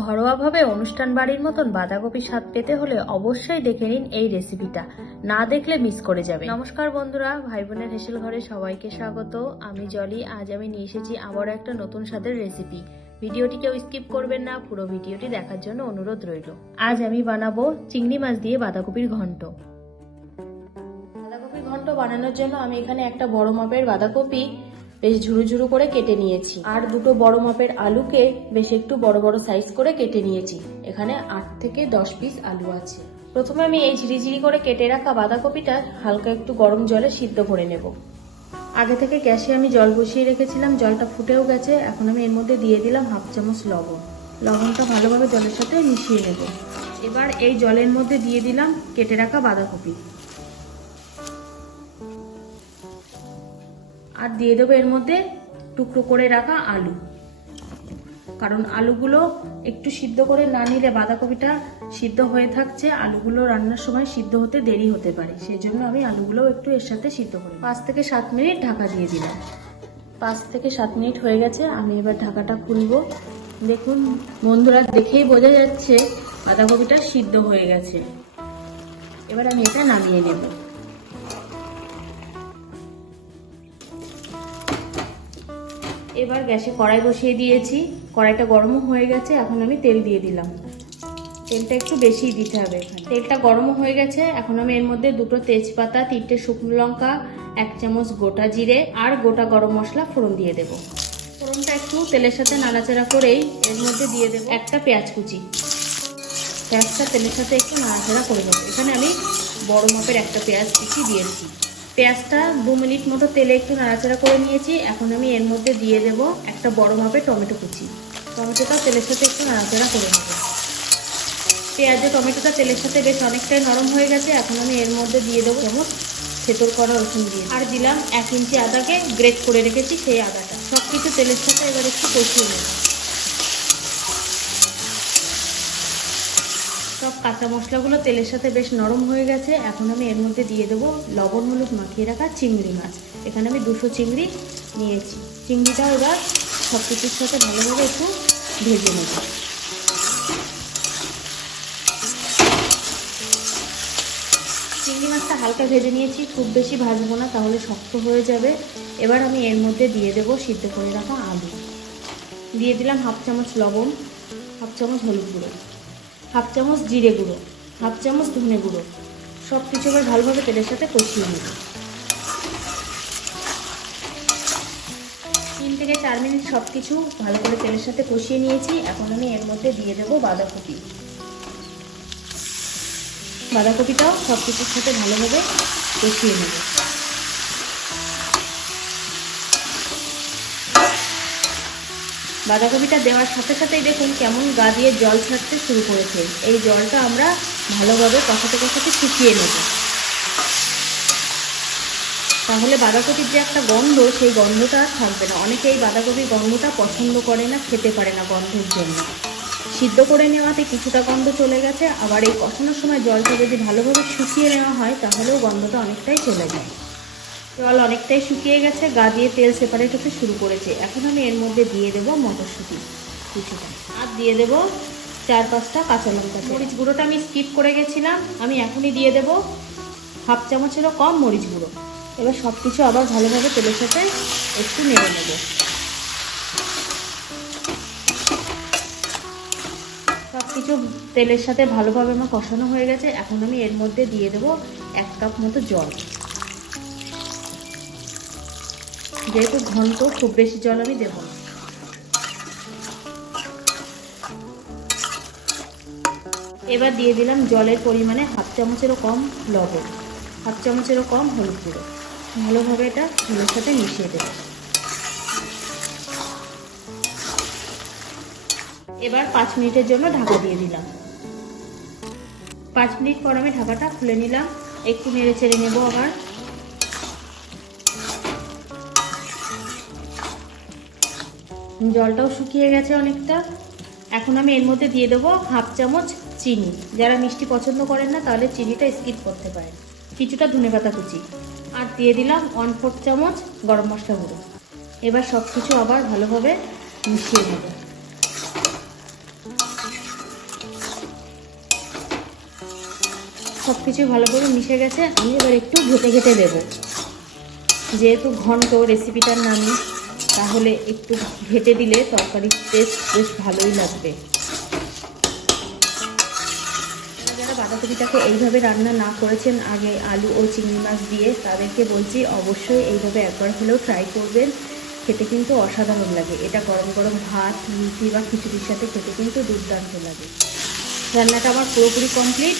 ঘরোয়াভাবে অনুষ্ঠান বাড়ির মতন বাঁধাকপি স্বাদ পেতে হলে অবশ্যই দেখে নিন এই রেসিপিটা, না দেখলে মিস করে যাবে। নমস্কার বন্ধুরা, ভাই বোনের হেসেল ঘরে সবাইকে স্বাগত। আমি জলি। আজ আমি নিয়ে এসেছি আবারও একটা নতুন স্বাদের রেসিপি। ভিডিওটি কেউ স্কিপ করবেন না, পুরো ভিডিওটি দেখার জন্য অনুরোধ রইল। আজ আমি বানাবো চিংড়ি মাছ দিয়ে বাঁধাকপির ঘন্ট। বাঁধাকপির ঘন্ট বানানোর জন্য আমি এখানে একটা বড় মাপের বাঁধাকপি বেশ ঝুরু ঝুরু করে কেটে নিয়েছি, আর দুটো বড় মাপের আলুকে বেশ একটু বড় বড় সাইজ করে কেটে নিয়েছি। এখানে 8 থেকে 10 পিস আলু আছে। প্রথমে আমি এই ঝিরিঝিরি করে কেটে রাখা বাঁধাকপিটা হালকা একটু গরম জলে সিদ্ধ করে নেব। আগে থেকে গ্যাসে আমি জল বসিয়ে রেখেছিলাম, জলটা ফুটেও গেছে। এখন আমি এর মধ্যে দিয়ে দিলাম 1/2 চামচ লবণ। লবণটা ভালোভাবে জলের সাথে মিশিয়ে নেব। এবার এই জলের মধ্যে দিয়ে দিলাম কেটে রাখা বাঁধাকপি, আর দিয়ে দেবো এর মধ্যে টুকরো করে রাখা আলু। কারণ আলুগুলো একটু সিদ্ধ করে না নিলে বাঁধাকপিটা সিদ্ধ হয়ে থাকছে, আলুগুলো রান্নার সময় সিদ্ধ হতে দেরি হতে পারে, সেই জন্য আমি আলুগুলো একটু এর সাথে সিদ্ধ করি। 5 থেকে 7 মিনিট ঢাকা দিয়ে দিলাম। 5 থেকে 7 মিনিট হয়ে গেছে। আমি এবার ঢাকাটা খুলবো। দেখুন বন্ধুরা, দেখেই বোঝা যাচ্ছে বাঁধাকপিটা সিদ্ধ হয়ে গেছে। এবার আমি এটা নামিয়ে নেব। এবার গ্যাসে কড়াই বসিয়ে দিয়েছি, কড়াইটা গরমও হয়ে গেছে। এখন আমি তেল দিয়ে দিলাম। তেলটা একটু বেশি দিতে হবে। এখানে তেলটা গরমও হয়ে গেছে। এখন আমি এর মধ্যে 2টো তেজপাতা, 3টে শুকনো লঙ্কা, 1 চামচ গোটা জিরে আর গোটা গরম মশলা ফোড়ন দিয়ে দেব। ফোড়নটা একটু তেলের সাথে নাড়াচাড়া করেই এর মধ্যে দিয়ে দেব একটা পেঁয়াজ কুচি। পেঁয়াজটা তেলের সাথে একটু নাড়াচাড়া করে দেবো। এখানে আমি বড় মাপের একটা পেঁয়াজ কুচি দিয়েছি। পেঁয়াজটা 2 মিনিট মতো তেলে একটু নাড়াচাড়া করে নিয়েছি। এখন আমি এর মধ্যে দিয়ে দেব একটা বড় মাপের টমেটো কুচি। টমেটোটা তেলের সাথে একটু নাড়াচাড়া করে নেব। পেঁয়াজ ও টমেটোটা তেলের সাথে বেশ অনেকটাই নরম হয়ে গেছে। এখন আমি এর মধ্যে দিয়ে দেবো চামচ থেতর করা রসুন দিয়ে, আর দিলাম 1 ইঞ্চি আদাকে গ্রেট করে রেখেছি, সেই আদাটা। সবকিছু তেলের সাথে এবার একটু কষিয়ে নেব। সব কাঁচা মশলাগুলো তেলের সাথে বেশ নরম হয়ে গেছে। এখন আমি এর মধ্যে দিয়ে দেবো লবণ হলুদ মাখিয়ে রাখা চিংড়ি মাছ। এখানে আমি 200 চিংড়ি নিয়েছি। চিংড়িটাও এবার সব কিছুর সাথে ভালোভাবে একটু ভেজে নেব। চিংড়ি মাছটা হালকা ভেজে নিয়েছি, খুব বেশি ভাজবো না, তাহলে শক্ত হয়ে যাবে। এবার আমি এর মধ্যে দিয়ে দেবো সিদ্ধ করে রাখা আলু। দিয়ে দিলাম 1/2 চামচ লবণ, 1/2 চামচ হলুদ গুঁড়ো, 1/2 চামচ জিরে গুঁড়ো, 1/2 চামচ ধনে গুঁড়ো। সব কিছু এবার ভালোভাবে তেলের সাথে কষিয়ে নেব। 3 থেকে 4 মিনিট সব কিছু ভালো করে তেলের সাথে কষিয়ে নিয়েছি। এখন আমি এর মধ্যে দিয়ে দেবো বাঁধাকপি। বাঁধাকপিটাও সব কিছুর সাথে ভালোভাবে কষিয়ে নেব। বাঁধাকপিটা দেওয়ার সাথে সাথেই দেখুন কেমন গা দিয়ে জল ছাড়তে শুরু করেছে। এই জলটা আমরা ভালোভাবে কষাতে কষাতে শুকিয়ে নেব। তাহলে বাঁধাকপির যে একটা গন্ধ, সেই গন্ধটা আর থাকবে না। অনেকে এই বাঁধাকপির গন্ধটা পছন্দ করে না, খেতে পারে না গন্ধের জন্য। সিদ্ধ করে নেওয়াতে কিছুটা গন্ধ চলে গেছে, আবার এই কষানোর সময় জলটা যদি ভালোভাবে শুকিয়ে নেওয়া হয় তাহলেও গন্ধটা অনেকটাই চলে যায়। জল অনেকটাই শুকিয়ে গেছে, গা দিয়ে তেল সেপারেট হতে শুরু করেছে। এখন আমি এর মধ্যে দিয়ে দেবো মটরশুঁটি কিছুটা, আর দিয়ে দেবো 4-5টা কাঁচা লঙ্কা। মরিচ গুঁড়োটা আমি স্কিপ করে গেছিলাম, আমি এখনই দিয়ে দেবো 1/2 চামচেরও কম মরিচ গুঁড়ো। এবার সব কিছু আবার ভালোভাবে তেলের সাথে একটু নেড়ে নেব। সব কিছু তেলের সাথে ভালোভাবে আমার কষানো হয়ে গেছে। এখন আমি এর মধ্যে দিয়ে দেবো 1 কাপ মতো জল। যেহেতু ঘন্ট, খুব বেশি জল আমি দেব না। এবার দিয়ে দিলাম জলের পরিমাণে 1/2 চামচেরও কম লবণ, 1/2 চামচেরও কম হলুদ গুঁড়ো। ভালোভাবে এটা ঝোলের সাথে মিশিয়ে দেব। এবার 5 মিনিটের জন্য ঢাকা দিয়ে দিলাম। 5 মিনিট পর আমি ঢাকাটা খুলে নিলাম। একটু নেড়ে চেড়ে নেবো আবার। জলটাও শুকিয়ে গেছে অনেকটা। এখন আমি এর মধ্যে দিয়ে দেবো 1/2 চামচ চিনি। যারা মিষ্টি পছন্দ করেন না তাহলে চিনিটা স্কিপ করতে পারেন। কিছুটা ধনেপাতা কুচি, আর দিয়ে দিলাম 1/4 চামচ গরম মশলা গুঁড়ো। এবার সব কিছু আবার ভালোভাবে মিশিয়ে নেব। সব কিছু ভালো করে মিশে গেছে। আমি এবার একটু ঘেটে ঘেটে দেবো, যেহেতু ঘন্ট রেসিপিটার নামই, তাহলে একটু ঘেটে দিলে তরকারির টেস্ট বেশ ভালোই লাগবে। যারা বাঁধাকপিটাকে এইভাবে রান্না না করেছেন আগে আলু ও চিংড়ি মাছ দিয়ে, তাদেরকে বলছি অবশ্যই এইভাবে একবার হলেও ট্রাই করবেন। খেতে কিন্তু অসাধারণ লাগে। এটা গরম গরম ভাত, রুটি বা খিচুড়ির সাথে খেতে কিন্তু দুর্দান্ত লাগে। রান্নাটা আমার পুরোপুরি কমপ্লিট,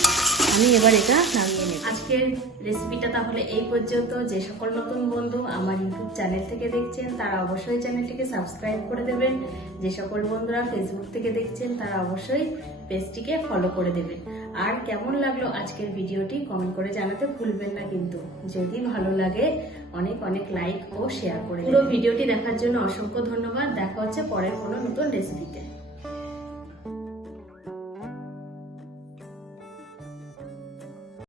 আমি এবার এটা নামিয়ে নেব। আজকের রেসিপিটা তাহলে এই পর্যন্ত। যে সকল নতুন বন্ধু আমার ইউটিউব চ্যানেল থেকে দেখছেন তারা অবশ্যই চ্যানেলটিকে সাবস্ক্রাইব করে দেবেন। যে সকল বন্ধুরা ফেসবুক থেকে দেখছেন তারা অবশ্যই পেজটিকে ফলো করে দেবেন। আর কেমন লাগলো আজকের ভিডিওটি কমেন্ট করে জানাতে ভুলবেন না কিন্তু। যদি ভালো লাগে অনেক অনেক লাইক ও শেয়ার করে। পুরো ভিডিওটি দেখার জন্য অসংখ্য ধন্যবাদ। দেখা হচ্ছে পরের কোনো নতুন রেসিপিতে।